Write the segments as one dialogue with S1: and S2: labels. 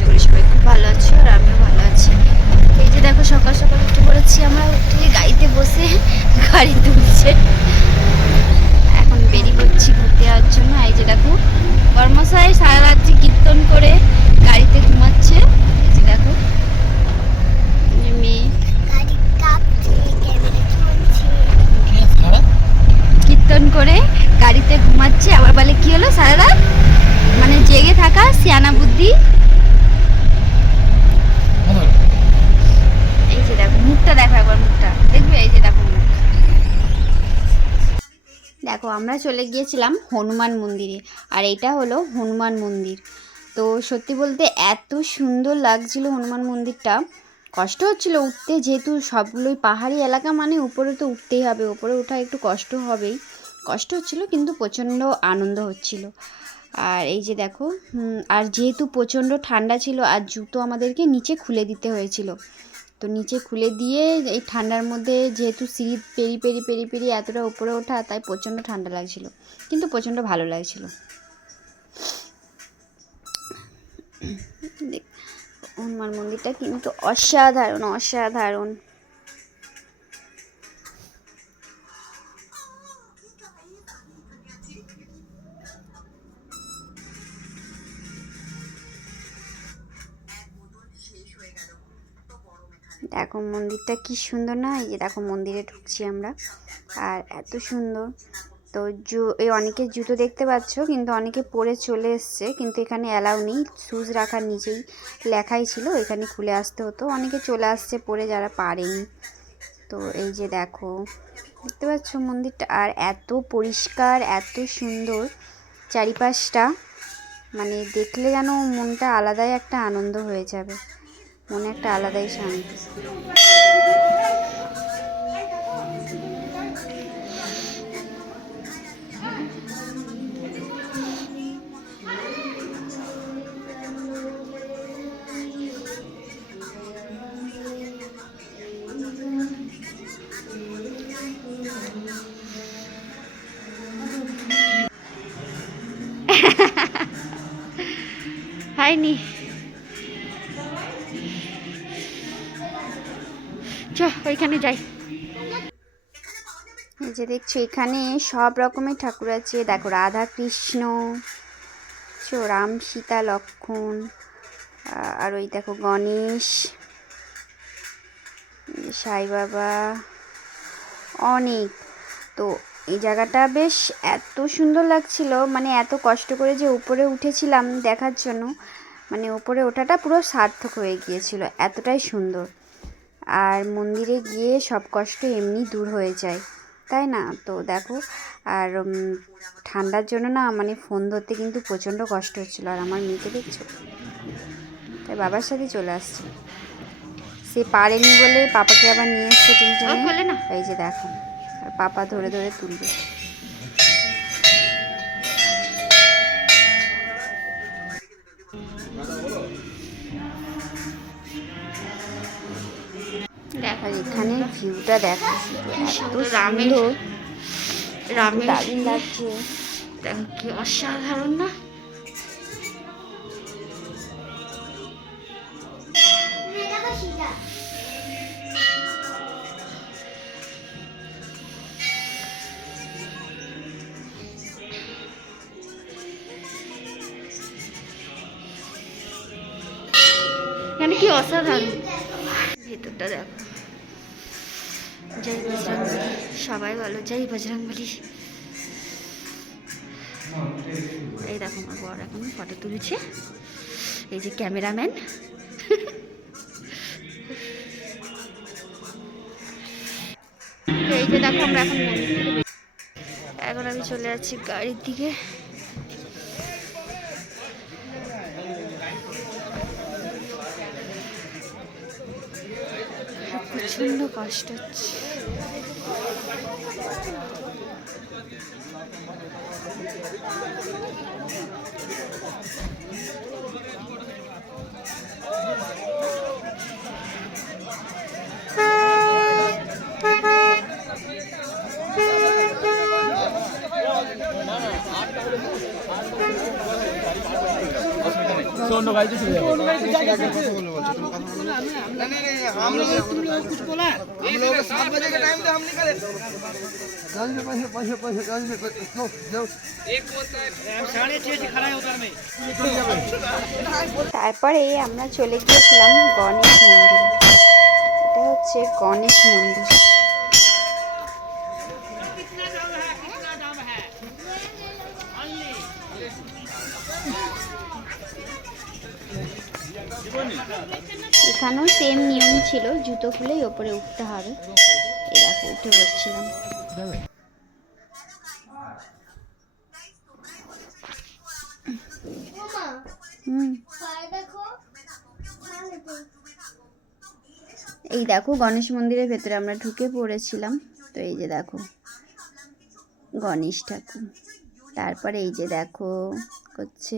S1: আশা করি সবাই খুব ভালো আছো আর আমিও ভালো আছি। এই যে দেখো, সকাল সকাল উঠে পড়েছি, আমরা উঠে গাড়িতে বসে গাড়ি তুলছে। এখন বেরিয়ে পড়ছি ঘুরতে যাওয়ার জন্য। এই যে দেখো কর্মশাই সারা রাত্রি কীর্তন করে গাড়িতে ঘুমাচ্ছে। এই যে দেখো কীর্তন করে গাড়িতে ঘুমাচ্ছে। আবার বলে, কি হলো সারা রাত? মানে জেগে থাকা, সিয়ানা বুদ্ধি এই যে দেখো মুখটা দেখো একবার, মুখটা। দেখবে? এই যে দেখো দেখো, আমরা চলে গিয়েছিলাম হনুমান মন্দিরে, আর এটা হলো হনুমান মন্দির। তো সত্যি বলতে এত সুন্দর লাগছিল হনুমান মন্দিরটা। কষ্ট হচ্ছিল উঠতে, যেহেতু সবগুলোই পাহাড়ি এলাকা মানে উপরে তো উঠতেই হবে, উপরে ওঠা একটু কষ্ট হবেই। কষ্ট হচ্ছিল, কিন্তু প্রচণ্ড আনন্দ হচ্ছিল। আর এই যে দেখো আর যেহেতু প্রচণ্ড ঠান্ডা ছিল, আর জুতো আমাদেরকে নিচে খুলে দিতে হয়েছিল। তো নিচে খুলে দিয়ে এই ঠান্ডার মধ্যে যেহেতু সিঁড়ি পেরি পেরি পেরি পেরি এতটা উপরে ওঠা, তাই প্রচণ্ড ঠান্ডা লাগছিল। কিন্তু প্রচণ্ড ভালো লাগছিল। হনুমান মন্দিরটা কিন্তু অসাধারণ অসাধারণ। দেখো মন্দিরটা কি সুন্দর না? এই যে দেখো মন্দিরে ঢুকছি আমরা। আর এত সুন্দর। তো জু, এই অনেকে জুতো দেখতে পাচ্ছ, কিন্তু অনেকে পরে চলে এসছে, কিন্তু এখানে অ্যালাউ নেই। শুজ রাখার নিচেই লেখাই ছিল, এখানে খুলে আসতে হতো। অনেকে চলে আসছে পরে যারা পারেনি। তো এই যে দেখো, দেখতে পাচ্ছ মন্দিরটা? আর এত পরিষ্কার, এত সুন্দর চারিপাশটা। মানে দেখলে যেন মনটা আলাদাই একটা আনন্দ হয়ে যাবে। মনে একটা আলাদাই শান্তি। হয়নি ওইখানে যাই। এই যে দেখছ, এখানে সব রকমের ঠাকুর আছে। দেখো, রাধা কৃষ্ণ রাম সীতা, লক্ষণ আর ওই দেখো গণেশ সাই বাবা, অনেক। তো এই জায়গাটা বেশ এত সুন্দর লাগছিল মানে এত কষ্ট করে যে উপরে উঠেছিলাম দেখার জন্য মানে উপরে ওঠাটা পুরো সার্থক হয়ে গিয়েছিল, এতটাই সুন্দর। আর মন্দিরে গিয়ে সব কষ্ট এমনি দূর হয়ে যায় তাই না? তো দেখো আর ঠান্ডার জন্য না মানে ফোন ধরতে কিন্তু প্রচণ্ড কষ্ট হচ্ছিল আর আমার মেয়েকে দেখছ? তাই বাবার সাথে চলে আসছে। সে পারেনি বলে পাপাকে আবার নিয়ে এসছে টেনশনে না? এই যে দেখো আর পাপা ধরে ধরে তুলবে। ভিউটা দেখো এত
S2: সুন্দর রামের
S1: দারুণ লাগছে।
S2: দেখো কি অসাধারণ না? এখানে কি অসাধারণ। ভেতরটা দেখো। জয় বজরংবলী সবাই বলো, জয় বজরংবলী এই দেখো আমার বর এখন ফটো তুলছে। এই যে ক্যামেরাম্যান। এই যে দেখো আমরা এখন এখন আমি চলে যাচ্ছি গাড়ির দিকে। প্রচণ্ড কষ্ট হচ্ছে।
S1: তারপরে আমরা চলে গিয়েছিলাম গণেশ মন্দির এটা হচ্ছে গণেশ মন্দির এখানেও সেম নিয়ম ছিল, জুতো খুলেই ওপরে উঠতে হবে। দেখো, উঠে বসছিলাম। এই দেখো, গণেশ মন্দিরের ভেতরে আমরা ঢুকে পড়েছিলাম। তো এই যে দেখো, গণেশ ঠাকুর। তারপরে এই যে দেখো করছে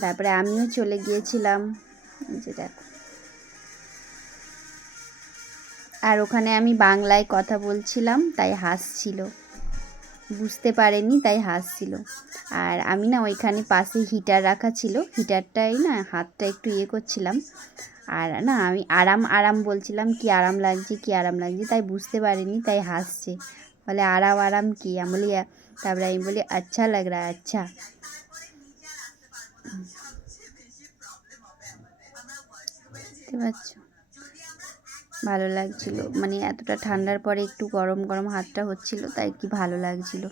S1: তারপরে আমিও চলে গিয়েছিলাম। যে দেখো। আর ওখানে আমি বাংলায় কথা বলছিলাম, তাই হাসছিল। বুঝতে পারেনি, তাই হাসছিল। আর আমি না ওইখানে পাশে হিটার রাখা ছিল হিটারটাই না হাতটা একটু ইয়ে করছিলাম। আর না আমি আরাম আরাম বলছিলাম, কি আরাম লাগছে, কি আরাম লাগছে, তাই বুঝতে পারিনি, তাই হাসছে। বলে আরাম আরাম কি? আমি বলি তারপরে আমি বলি আচ্ছা লাগ রা আচ্ছা। বুঝতে পারছ? ভালো লাগছিল। মানে এতটা ঠান্ডার পরে একটু গরম গরম হাতটা হচ্ছিল, তাই কি ভালো লাগছিল।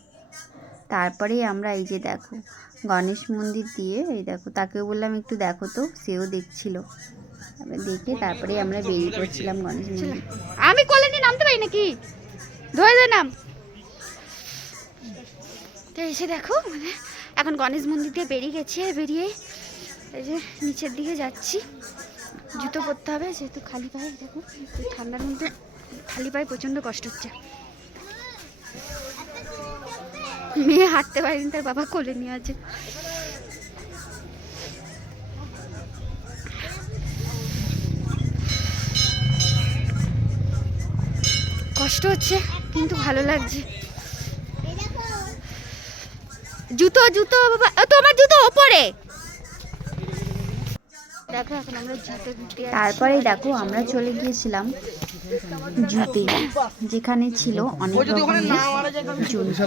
S1: তারপরে আমরা এই যে দেখো, গণেশ মন্দির দিয়ে, এই দেখো, তাকেও বললাম একটু দেখো তো, সেও দেখছিল। দেখে তারপরে আমরা বেরিয়ে পড়ছিলাম গণেশ মন্দির।
S2: আমি কোলে নিয়ে নামতে পারি নাকি? ধরে ধরে নাম। এসে দেখো মানে এখন গণেশ মন্দির দিয়ে বেরিয়ে গেছি বেরিয়ে এই যে নিচের দিকে যাচ্ছি। জুতো পরতে হবে, যেহেতু খালি পায়ে, দেখো ঠান্ডার মধ্যে খালি পায়ে প্রচণ্ড কষ্ট হচ্ছে। মেয়ে হাঁটতে পারেনি, তার বাবা কোলে নিয়ে আছে। কষ্ট হচ্ছে, কিন্তু ভালো লাগছে। জুতো জুতো, বাবা তোমার জুতো ওপরে। দেখো এখন আমরা জুতো দিতে
S1: তারপরে দেখো আমরা চলে গিয়েছিলাম জুতে যেখানে ছিল অনেক রকমের জন্তু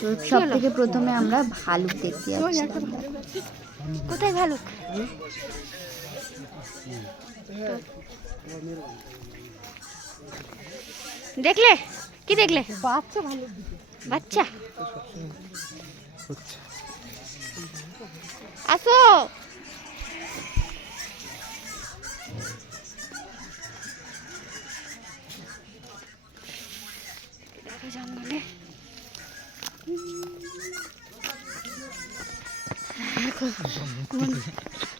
S1: তো সব থেকে প্রথমে আমরা ভালুক দেখতে যাচ্ছিলাম
S2: কোথায় ভালুক? দেখলে? কি দেখলে? বাচ্চা ভালুক। বাচ্চা। আসো। দেখো জঙ্গলে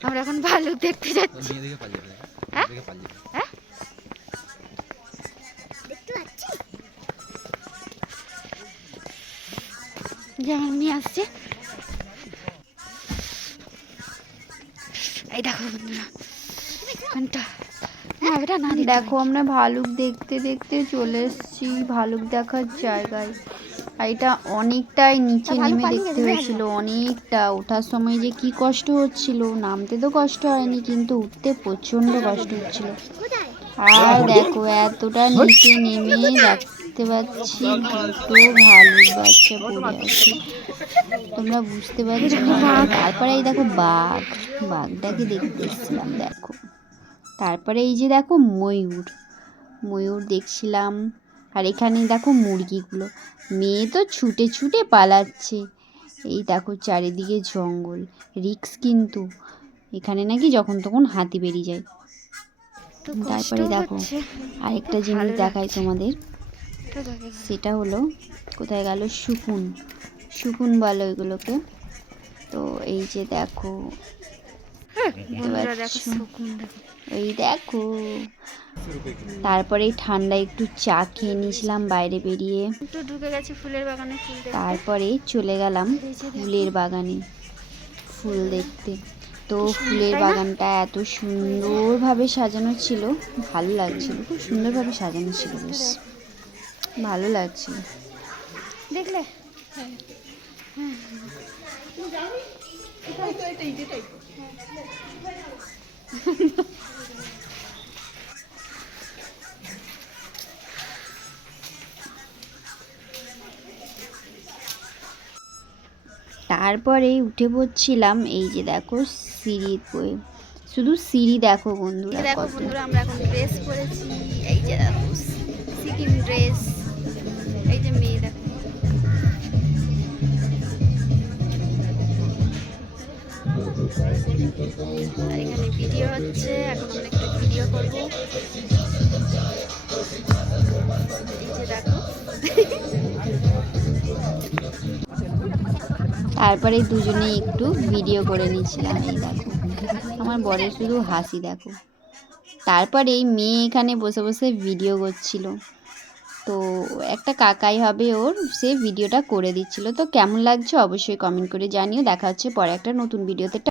S2: আমরা এখন ভালুক দেখতে যাচ্ছি। হ্যাঁ? হ্যাঁ? যেমন নিয়ে আসছে। এই দেখো বন্ধুরা কোনটা? না না
S1: দেখো আমরা ভালুক দেখতে দেখতে চলে এসেছি ভালুক দেখার জায়গায়। আর এটা অনেকটাই নিচে নেমে দেখতে হয়েছিল অনেকটা। ওঠার সময় যে কি কষ্ট হচ্ছিল নামতে তো কষ্ট হয়নি কিন্তু উঠতে প্রচণ্ড কষ্ট হচ্ছিল। আর দেখো এতটা নিচে নেমে দেখতে পাচ্ছি দুটো ভালুক বাচ্চা পড়ে আছে। তোমরা বুঝতে পারছ তারপরে এই দেখো বাঘ বাঘটাকে দেখতে এসেছিলাম দেখো। তারপরে এই যে দেখো ময়ূর ময়ূর দেখছিলাম। আর এখানে দেখো মুরগিগুলো। মেয়ে তো ছুটে ছুটে পালাচ্ছে। এই দেখো চারিদিকে জঙ্গল রিক্স কিন্তু। এখানে নাকি যখন তখন হাতি বেরিয়ে যায়। তারপরে দেখো আরেকটা জিনিস দেখাই তোমাদের। সেটা হলো কোথায় গেল? শুকুন। শুকুন বলো এগুলোকে তো এই যে দেখো এই দেখো। তারপরে এই ঠান্ডায় একটু চা খেয়ে নিয়েছিলাম বাইরে বেরিয়ে।
S2: ঢুকে গেছে ফুলের বাগানে
S1: তারপরে চলে গেলাম ফুলের বাগানে। ফুল দেখতে। তো ফুলের বাগানটা এত সুন্দরভাবে সাজানো ছিল। ভালো লাগছিল খুব সুন্দরভাবে সাজানো ছিল বেশ। ভালো লাগছিল।
S2: দেখলে?
S1: তারপরেই উঠে পড়ছিলাম এই যে দেখো সিঁড়ি বয়ে শুধু সিঁড়ি দেখো বন্ধুরা
S2: দেখো বন্ধুরা আমরা এখন ড্রেস পরেছি এই যে দেখো সিকিম ড্রেস এই যে মেয়ে দেখো। এখানে ভিডিও হচ্ছে, এখন আমরা ভিডিও করব।
S1: তারপরে দুজনে একটু ভিডিও করে নিয়েছিলাম, এই দেখো। আমার বরের শুধু হাসি, দেখো। তারপরে এই মেয়ে এখানে বসে বসে ভিডিও করছিল। তো একটা কাকাই হবে ওর, সে ভিডিওটা করে দিচ্ছিল। তো কেমন লাগছে অবশ্যই কমেন্ট করে জানিও। দেখা হচ্ছে পরে একটা নতুন ভিডিওতে